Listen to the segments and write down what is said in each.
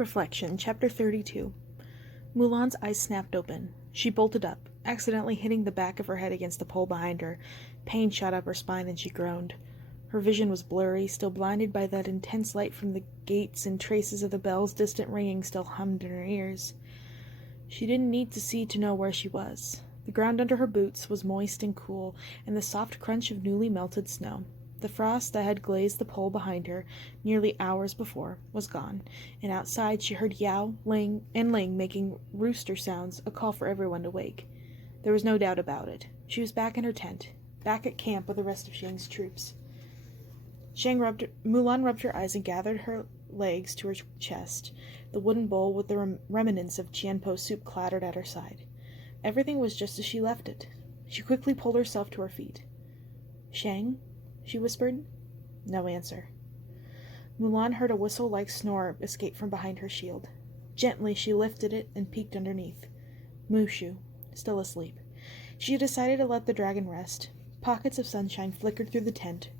Reflection, Chapter 32. Mulan's eyes snapped open. She bolted up, accidentally hitting the back of her head against the pole behind her. Pain shot up her spine and she groaned. Her vision was blurry, still blinded by that intense light from the gates, and traces of the bell's distant ringing still hummed in her ears. She didn't need to see to know where she was. The ground under her boots was moist and cool, and the soft crunch of newly melted snow. The frost that had glazed the pole behind her nearly hours before was gone, and outside she heard Yao, Ling, and Ling making rooster sounds, a call for everyone to wake. There was no doubt about it. She was back in her tent, back at camp with the rest of Shang's troops. Mulan rubbed her eyes and gathered her legs to her chest. The wooden bowl with the remnants of Qianpo soup clattered at her side. Everything was just as she left it. She quickly pulled herself to her feet. "Shang?" she whispered. No answer. Mulan heard a whistle-like snore escape from behind her shield. Gently she lifted it and peeked underneath. Mushu, still asleep. She had decided to let the dragon rest. Pockets of sunshine flickered through the tent,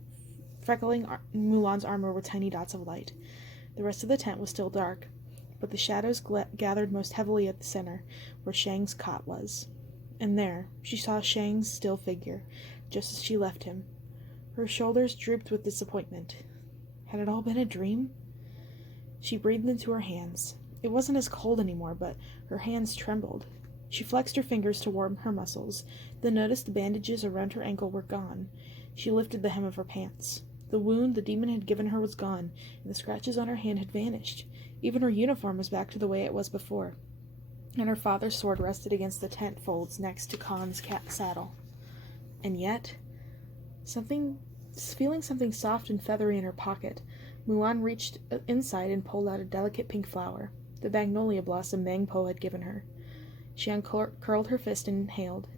freckling Mulan's armor with tiny dots of light. The rest of the tent was still dark, but the shadows gathered most heavily at the center, where Shang's cot was. And there she saw Shang's still figure, just as she left him. Her shoulders drooped with disappointment. Had it all been a dream? She breathed into her hands. It wasn't as cold anymore, but her hands trembled. She flexed her fingers to warm her muscles, then noticed the bandages around her ankle were gone. She lifted the hem of her pants. The wound the demon had given her was gone, and the scratches on her hand had vanished. Even her uniform was back to the way it was before, and her father's sword rested against the tent folds next to Khan's saddle. And yet, feeling something soft and feathery in her pocket, Mulan reached inside and pulled out a delicate pink flower, the magnolia blossom Meng Po had given her. She uncurled her fist and inhaled.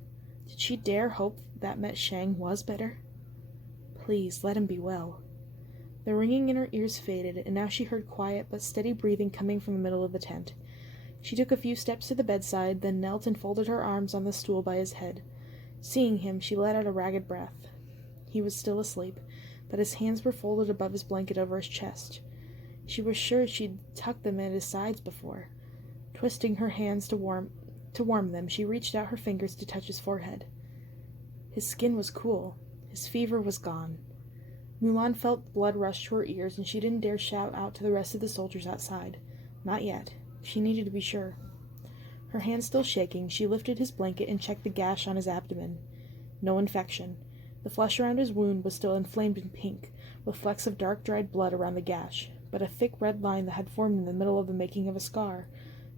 Did she dare hope that meant Shang was better? Please, let him be well. The ringing in her ears faded, and now she heard quiet but steady breathing coming from the middle of the tent. She took a few steps to the bedside, then knelt and folded her arms on the stool by his head. Seeing him, she let out a ragged breath. He was still asleep, but his hands were folded above his blanket over his chest. She was sure she'd tucked them at his sides before. Twisting her hands to warm them, she reached out her fingers to touch his forehead. His skin was cool. His fever was gone. Mulan felt blood rush to her ears, and she didn't dare shout out to the rest of the soldiers outside. Not yet. She needed to be sure. Her hand still shaking, she lifted his blanket and checked the gash on his abdomen. No infection. The flesh around his wound was still inflamed and pink, with flecks of dark dried blood around the gash, but a thick red line that had formed in the middle of the making of a scar.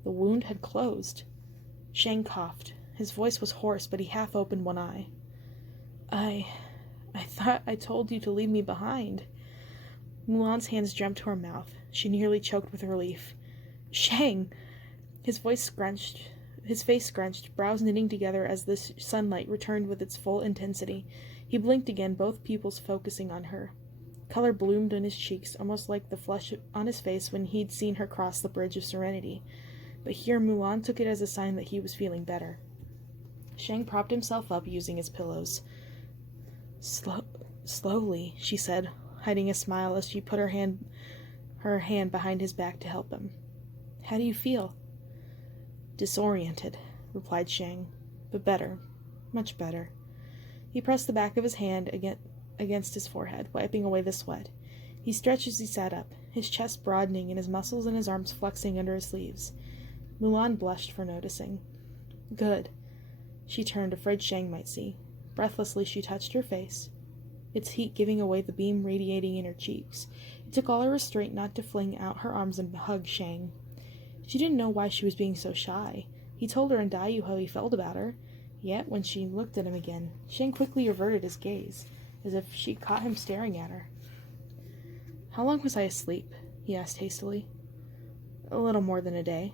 The wound had closed. Shang coughed. His voice was hoarse, but he half opened one eye. I thought I told you to leave me behind." Mulan's hands jumped to her mouth. She nearly choked with relief. "Shang!" His face scrunched, brows knitting together as the sunlight returned with its full intensity. He blinked again, both pupils focusing on her. Color bloomed on his cheeks, almost like the flush on his face when he'd seen her cross the Bridge of Serenity. But here Mulan took it as a sign that he was feeling better. Shang propped himself up using his pillows. Slowly, she said, hiding a smile as she put her hand behind his back to help him. "How do you feel?" "Disoriented," replied Shang, "but better, much better." He pressed the back of his hand against his forehead, wiping away the sweat. He stretched as he sat up, his chest broadening and his muscles in his arms flexing under his sleeves. Mulan blushed for noticing. "Good." She turned, afraid Shang might see. Breathlessly she touched her face, its heat giving away the beam radiating in her cheeks. It took all her restraint not to fling out her arms and hug Shang. She didn't know why she was being so shy. He told her in Daiyu how he felt about her. Yet, when she looked at him again, Shang quickly averted his gaze, as if she caught him staring at her. "How long was I asleep?" he asked hastily. "A little more than a day."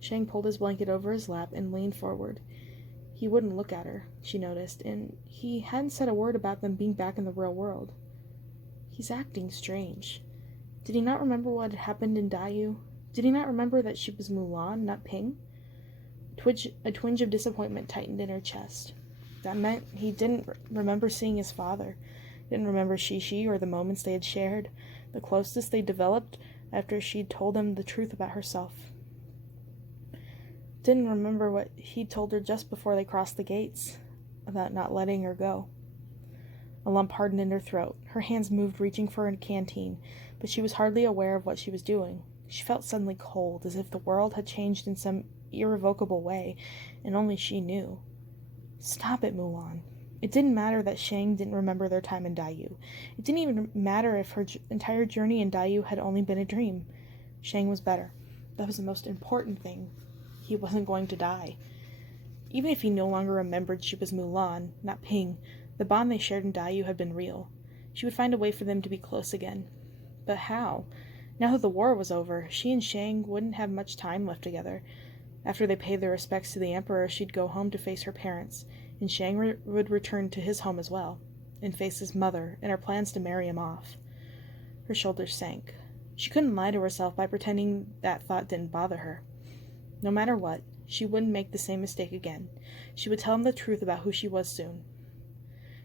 Shang pulled his blanket over his lap and leaned forward. He wouldn't look at her, she noticed, and he hadn't said a word about them being back in the real world. He's acting strange. Did he not remember what had happened in Daiyu? Did he not remember that she was Mulan, not Ping? A twinge of disappointment tightened in her chest. That meant he didn't remember seeing his father, didn't remember Xi Xi or the moments they had shared, the closeness they developed after she'd told him the truth about herself. Didn't remember what he'd told her just before they crossed the gates, about not letting her go. A lump hardened in her throat. Her hands moved, reaching for a canteen, but she was hardly aware of what she was doing. She felt suddenly cold, as if the world had changed in some irrevocable way, and only she knew. Stop it, Mulan. It didn't matter that Shang didn't remember their time in Daiyu. It didn't even matter if her entire journey in Daiyu had only been a dream. Shang was better. That was the most important thing. He wasn't going to die. Even if he no longer remembered she was Mulan, not Ping, the bond they shared in Daiyu had been real. She would find a way for them to be close again. But how? Now that the war was over, she and Shang wouldn't have much time left together. After they paid their respects to the Emperor, she'd go home to face her parents, and Shang would return to his home as well, and face his mother, and her plans to marry him off. Her shoulders sank. She couldn't lie to herself by pretending that thought didn't bother her. No matter what, she wouldn't make the same mistake again. She would tell him the truth about who she was soon.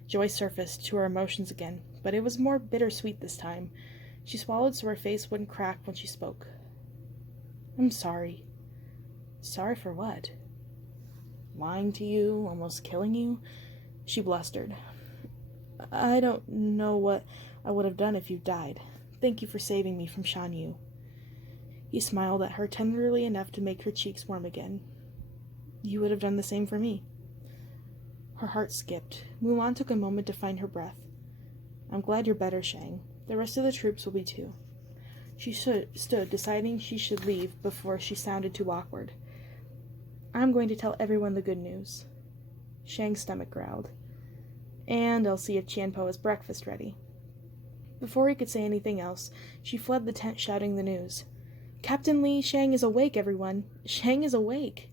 Joy surfaced to her emotions again, but it was more bittersweet this time. She swallowed so her face wouldn't crack when she spoke. I'm sorry. Sorry for what? Lying to you, almost killing you? She blustered. I don't know what I would have done if you died. Thank you for saving me from Shan Yu. He smiled at her tenderly enough to make her cheeks warm again. You would have done the same for me. Her heart skipped. Mulan took a moment to find her breath. I'm glad you're better, Shang. The rest of the troops will be too. She stood, deciding she should leave before she sounded too awkward. I'm going to tell everyone the good news. Shang's stomach growled. And I'll see if Qianpo has breakfast ready. Before he could say anything else, she fled the tent shouting the news. Captain Li, Shang is awake, everyone! Shang is awake!